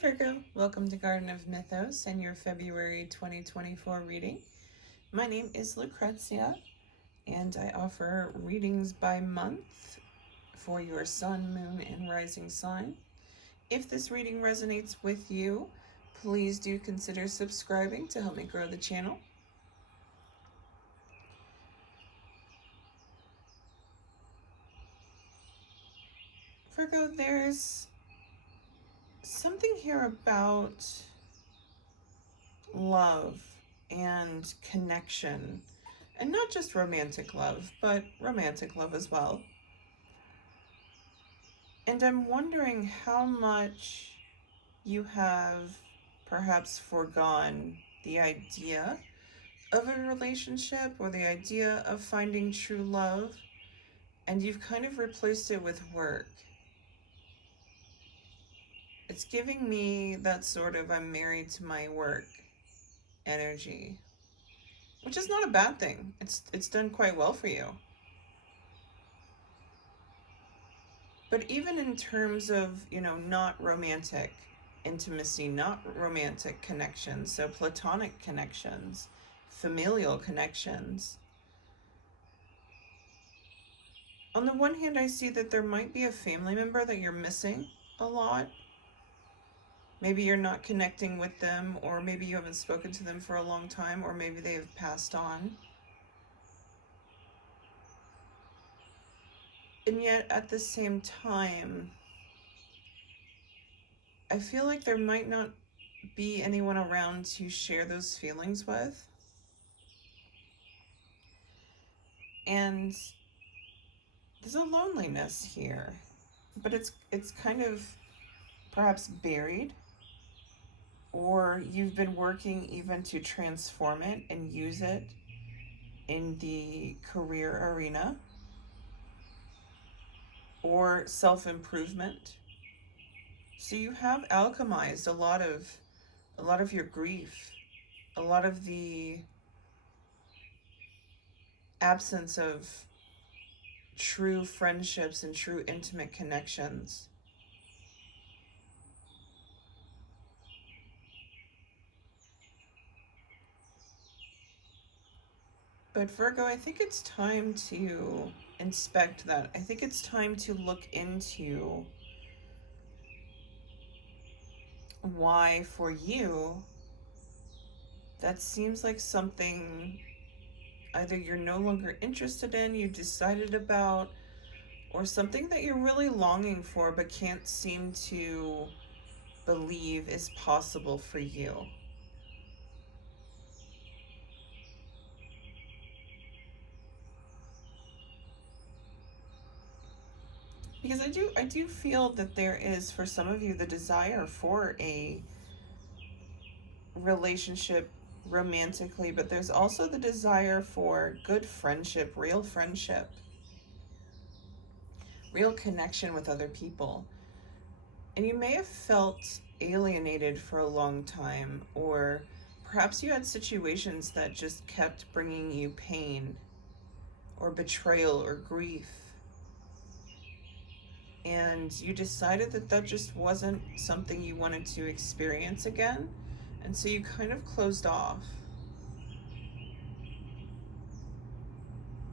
Virgo, welcome to Garden of Mythos and your February 2024 reading. My name is Lucrezia and I offer readings by month for your sun, moon, and rising sign. If this reading resonates with you, please do consider subscribing to help me grow the channel. Virgo, there's something here about love and connection, and not just romantic love, but romantic love as well. And I'm wondering how much you have perhaps foregone the idea of a relationship or the idea of finding true love, and you've kind of replaced it with work. It's giving me that sort of I'm married to my work energy, which is not a bad thing. It's done quite well for you. But even in terms of, not romantic intimacy, not romantic connections, so platonic connections, familial connections. On the one hand, I see that there might be a family member that you're missing a lot. Maybe you're not connecting with them, or maybe you haven't spoken to them for a long time, or maybe they have passed on. And yet, at the same time, I feel like there might not be anyone around to share those feelings with. And there's a loneliness here, but it's kind of perhaps buried, or you've been working even to transform it and use it in the career arena or self-improvement. So you have alchemized a lot of your grief, a lot of the absence of true friendships and true intimate connections. But Virgo, I think it's time to inspect that. I think it's time to look into why for you that seems like something either you're no longer interested in, you decided about, or something that you're really longing for but can't seem to believe is possible for you. Because I do feel that there is, for some of you, the desire for a relationship romantically, but there's also the desire for good friendship, real connection with other people. And you may have felt alienated for a long time, or perhaps you had situations that just kept bringing you pain or betrayal or grief. And you decided that that just wasn't something you wanted to experience again. And so you kind of closed off.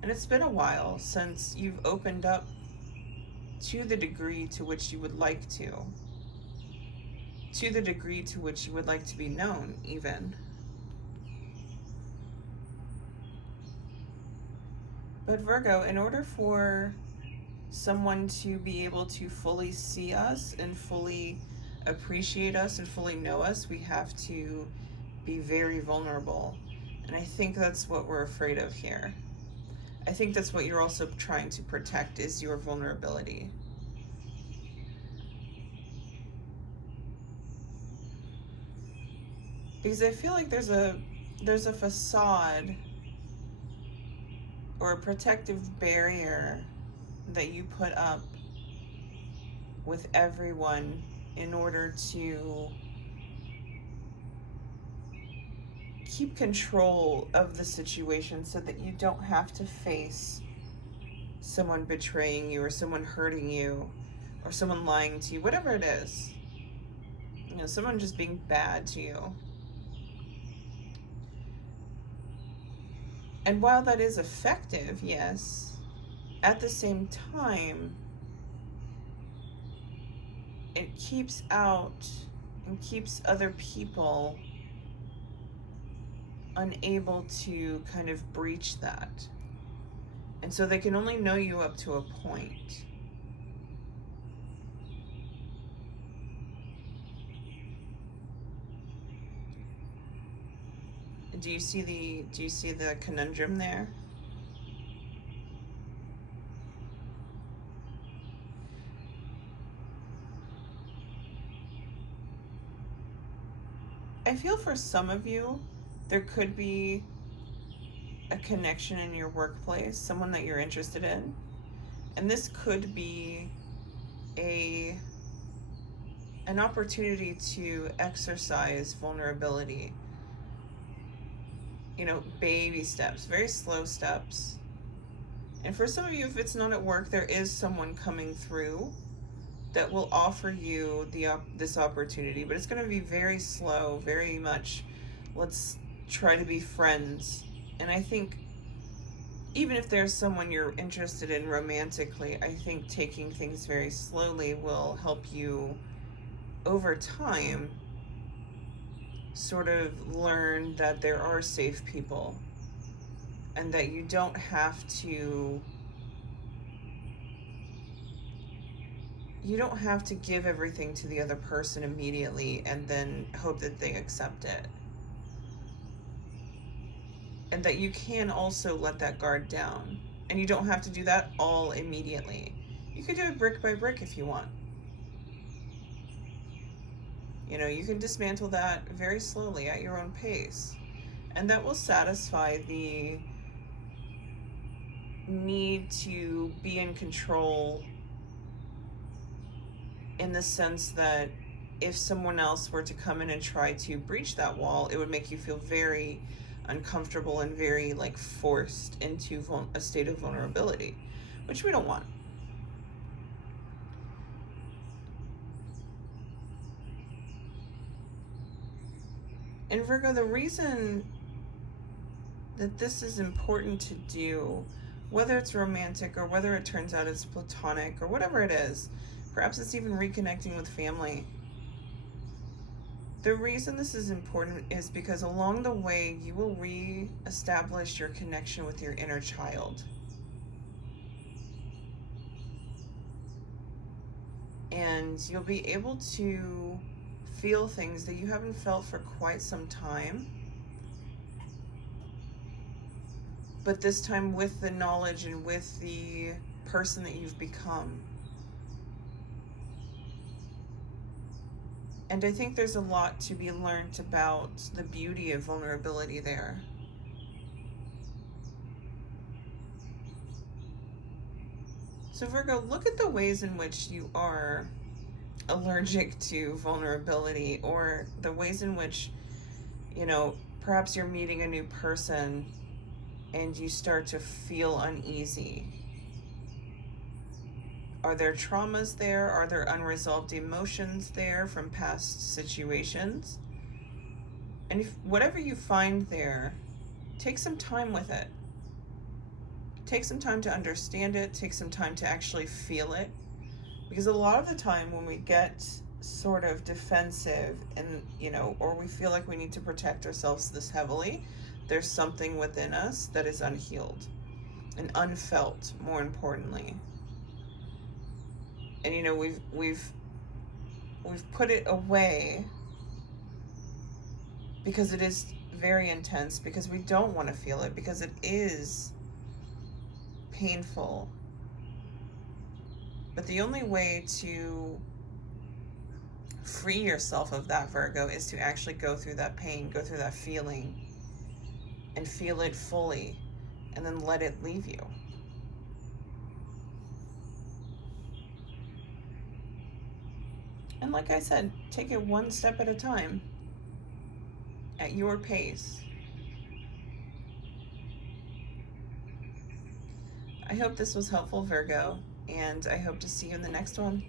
And it's been a while since you've opened up to the degree to which you would like to the degree to which you would like to be known, even. But Virgo, in order for someone to be able to fully see us and fully appreciate us and fully know us, we have to be very vulnerable. And I think that's what we're afraid of here. I think that's what you're also trying to protect, is your vulnerability. Because I feel like there's a facade or a protective barrier that you put up with everyone in order to keep control of the situation so that you don't have to face someone betraying you or someone hurting you or someone lying to you, whatever it is. You know, someone just being bad to you. And while that is effective, yes, at the same time, it keeps out and keeps other people unable to kind of breach that. And so they can only know you up to a point. Do you see the conundrum there? I feel for some of you, there could be a connection in your workplace, someone that you're interested in. And this could be an opportunity to exercise vulnerability. You know, baby steps, very slow steps. And for some of you, if it's not at work, there is someone coming through that will offer you this opportunity, but it's going to be very slow, very much, let's try to be friends. And I think even if there's someone you're interested in romantically, I think taking things very slowly will help you over time sort of learn that there are safe people and that you don't have to give everything to the other person immediately and then hope that they accept it. And that you can also let that guard down. And you don't have to do that all immediately. You could do it brick by brick if you want. You know, you can dismantle that very slowly at your own pace. And that will satisfy the need to be in control, in the sense that if someone else were to come in and try to breach that wall, it would make you feel very uncomfortable and very like forced into a state of vulnerability, which we don't want. And Virgo, the reason that this is important to do, whether it's romantic or whether it turns out it's platonic or whatever it is, perhaps it's even reconnecting with family. The reason this is important is because along the way, you will re-establish your connection with your inner child. And you'll be able to feel things that you haven't felt for quite some time. But this time with the knowledge and with the person that you've become. And I think there's a lot to be learned about the beauty of vulnerability there. So Virgo, look at the ways in which you are allergic to vulnerability, or the ways in which, you know, perhaps you're meeting a new person and you start to feel uneasy. Are there traumas there? Are there unresolved emotions there from past situations? And if whatever you find there, take some time with it. Take some time to understand it. Take some time to actually feel it. Because a lot of the time when we get sort of defensive and, you know, or we feel like we need to protect ourselves this heavily, there's something within us that is unhealed and unfelt, more importantly. And, you know, we've put it away because it is very intense, because we don't want to feel it, because it is painful. But the only way to free yourself of that, Virgo, is to actually go through that pain, go through that feeling, and feel it fully, and then let it leave you. And like I said, take it one step at a time, at your pace. I hope this was helpful, Virgo, and I hope to see you in the next one.